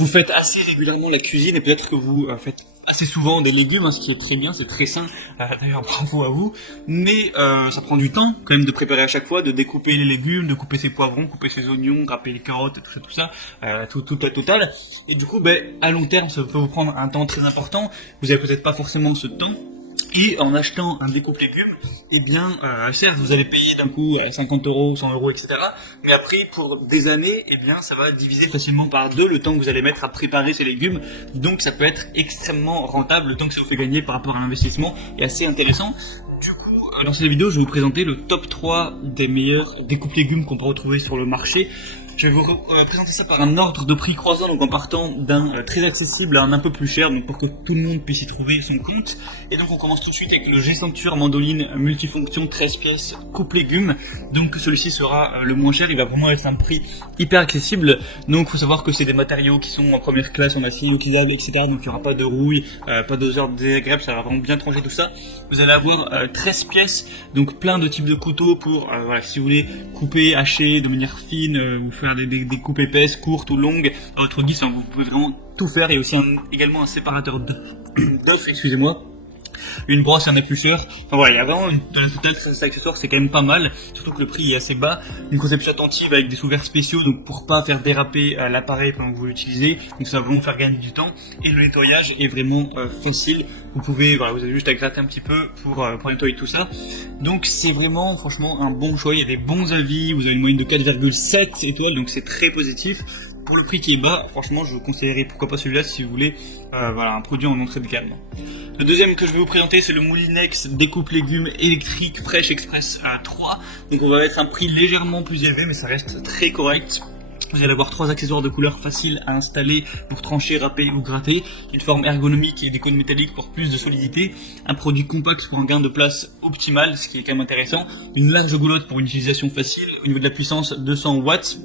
vous faites assez régulièrement la cuisine et peut-être que vous faites assez souvent des légumes, hein, ce qui est très bien, c'est très sain, d'ailleurs bravo à vous, mais ça prend du temps quand même de préparer à chaque fois, de découper les légumes, de couper ses poivrons, couper ses oignons, râper les carottes, tout ça, tout la totale, et du coup à long terme ça peut vous prendre un temps très important, vous avez peut-être pas forcément ce temps. Et en achetant un découpe légumes, certes, vous allez payer d'un coup 50 euros, 100 euros, etc. Mais après, pour des années, ça va diviser facilement par deux le temps que vous allez mettre à préparer ces légumes. Donc, ça peut être extrêmement rentable. Le temps que ça vous fait gagner par rapport à l'investissement est assez intéressant. Du coup, dans cette vidéo, je vais vous présenter le top 3 des meilleurs découpes légumes qu'on peut retrouver sur le marché. Je vais vous présenter ça par un ordre de prix croisant, donc en partant d'un très accessible à un peu plus cher, donc pour que tout le monde puisse y trouver son compte. Et donc on commence tout de suite avec le G-Centure Mandoline multifonction 13 pièces coupe légumes. Donc celui-ci sera le moins cher, il va vraiment être un prix hyper accessible. Donc il faut savoir que c'est des matériaux qui sont en première classe, en acier inoxydable, etc. Donc il n'y aura pas de rouille, pas d'odeur désagréable, ça va vraiment bien trancher tout ça. Vous allez avoir 13 pièces, donc plein de types de couteaux pour, si vous voulez couper, hacher de manière fine, ou faire des coupes épaisses, courtes ou longues à votre guise, vous pouvez vraiment tout faire. Il y a aussi également un séparateur d'œufs, excusez-moi, une brosse et un éplucheur. Enfin voilà, il y a vraiment dans la totale cet accessoire, c'est quand même pas mal, surtout que le prix est assez bas. Une conception attentive avec des sous-verres spéciaux, donc pour pas faire déraper l'appareil pendant que vous l'utilisez, donc ça va vraiment faire gagner du temps. Et le nettoyage est vraiment facile. Vous pouvez, vous avez juste à gratter un petit peu pour nettoyer tout ça. Donc c'est vraiment, franchement, un bon choix. Il y a des bons avis. Vous avez une moyenne de 4,7 étoiles, donc c'est très positif. Pour le prix qui est bas, franchement, je vous conseillerais pourquoi pas celui-là si vous voulez, un produit en entrée de gamme. Le deuxième que je vais vous présenter, c'est le Moulinex découpe légumes électrique Fresh Express 3. Donc on va mettre un prix légèrement plus élevé, mais ça reste très correct. Vous allez avoir 3 accessoires de couleur faciles à installer pour trancher, râper ou gratter, une forme ergonomique et des cônes métalliques pour plus de solidité, un produit compact pour un gain de place optimal, ce qui est quand même intéressant, une large goulotte pour une utilisation facile, au niveau de la puissance 200 watts.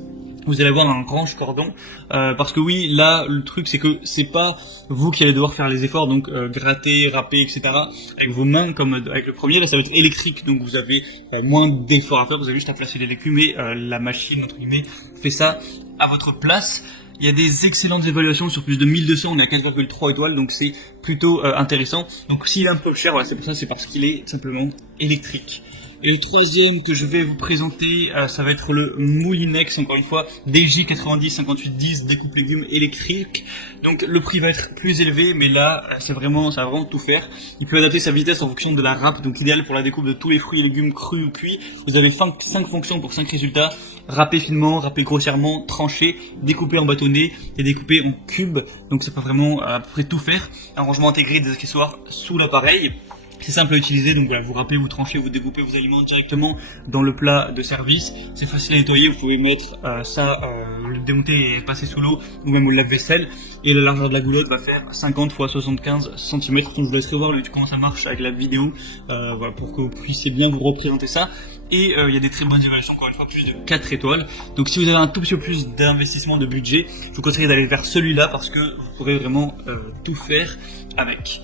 Vous allez avoir un range cordon, parce que oui, là, le truc c'est que c'est pas vous qui allez devoir faire les efforts, donc gratter, râper, etc. avec vos mains comme avec le premier. Là, ça va être électrique, donc vous avez moins d'efforts à faire, vous avez juste à placer les légumes et la machine, entre guillemets, fait ça à votre place. Il y a des excellentes évaluations sur plus de 1200, on est à 4,3 étoiles, donc c'est plutôt intéressant. Donc s'il est un peu cher, voilà, c'est pour ça, c'est parce qu'il est simplement électrique. Et le troisième que je vais vous présenter, ça va être le Moulinex, encore une fois, DJ905810 découpe légumes électrique. Donc le prix va être plus élevé, mais là, ça va vraiment tout faire. Il peut adapter sa vitesse en fonction de la râpe, donc idéal pour la découpe de tous les fruits et légumes crus ou cuits. Vous avez 5 fonctions pour 5 résultats. Râper finement, râper grossièrement, trancher, découper en bâtonnets et découper en cubes. Donc ça peut vraiment à peu près tout faire. Un rangement intégré des accessoires sous l'appareil. C'est simple à utiliser, donc voilà, vous râpez, vous tranchez, vous découpez vos aliments directement dans le plat de service. C'est facile à nettoyer, vous pouvez mettre le démonter et passer sous l'eau, ou même au lave-vaisselle. Et la largeur de la goulotte va faire 50 x 75 cm. Donc je vous laisserai voir comment ça marche avec la vidéo, pour que vous puissiez bien vous représenter ça. Et il y a des très bonnes évaluations, encore une fois, plus de 4 étoiles. Donc si vous avez un tout petit peu plus d'investissement de budget, je vous conseille d'aller vers celui-là parce que vous pourrez vraiment tout faire avec.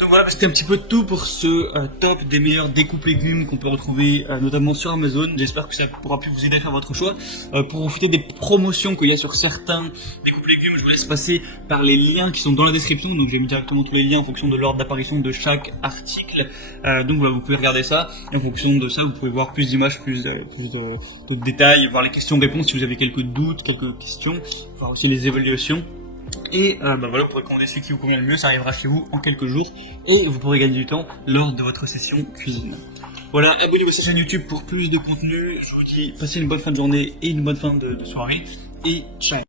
Donc voilà, c'était un petit peu tout pour ce top des meilleurs découpes légumes qu'on peut retrouver notamment sur Amazon. J'espère que ça pourra plus vous aider à faire votre choix. Pour profiter des promotions qu'il y a sur certains découpes légumes, je vous laisse passer par les liens qui sont dans la description. Donc j'ai mis directement tous les liens en fonction de l'ordre d'apparition de chaque article. Donc voilà, vous pouvez regarder ça. Et en fonction de ça, vous pouvez voir plus d'images, plus de détails, voir les questions-réponses si vous avez quelques doutes, quelques questions, voir aussi les évaluations. Et voilà, vous pourrez commander celui qui vous convient le mieux, ça arrivera chez vous en quelques jours et vous pourrez gagner du temps lors de votre session cuisine. Voilà, abonnez-vous à cette chaîne YouTube pour plus de contenu. Je vous dis passez une bonne fin de journée et une bonne fin de soirée et ciao.